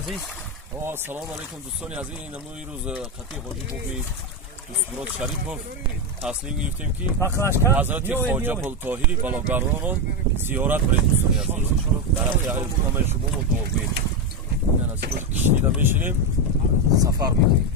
عزیز. سلام علیکم دوستان عزیز. این روز خطی حاجی بوبی دوست مراد شریفов تصمیم گرفتیم که حضرت خواجه بلطاهری بلاگردان زیارت بریم دوستان عزیز. در همه شما متوجه این از کشیده میشینیم سفر میکنیم.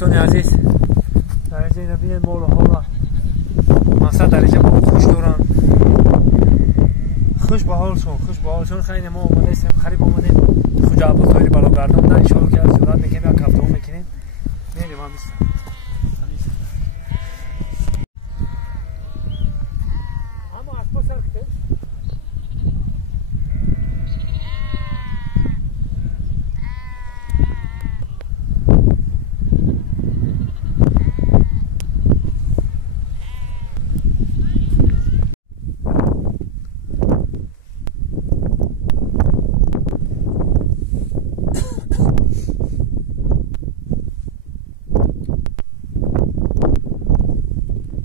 دوستان عزیز در اینجا اینا بینید مال و حالا مقصد در اینجا ما خوش دوران خوش به حالشون خیلی ما آمده ایستیم خریب آمدیم خوجا عبدالطاهری بلاگردان در انشاءالله که از زیارت میکنیم یک هفته میکنیم میریم هم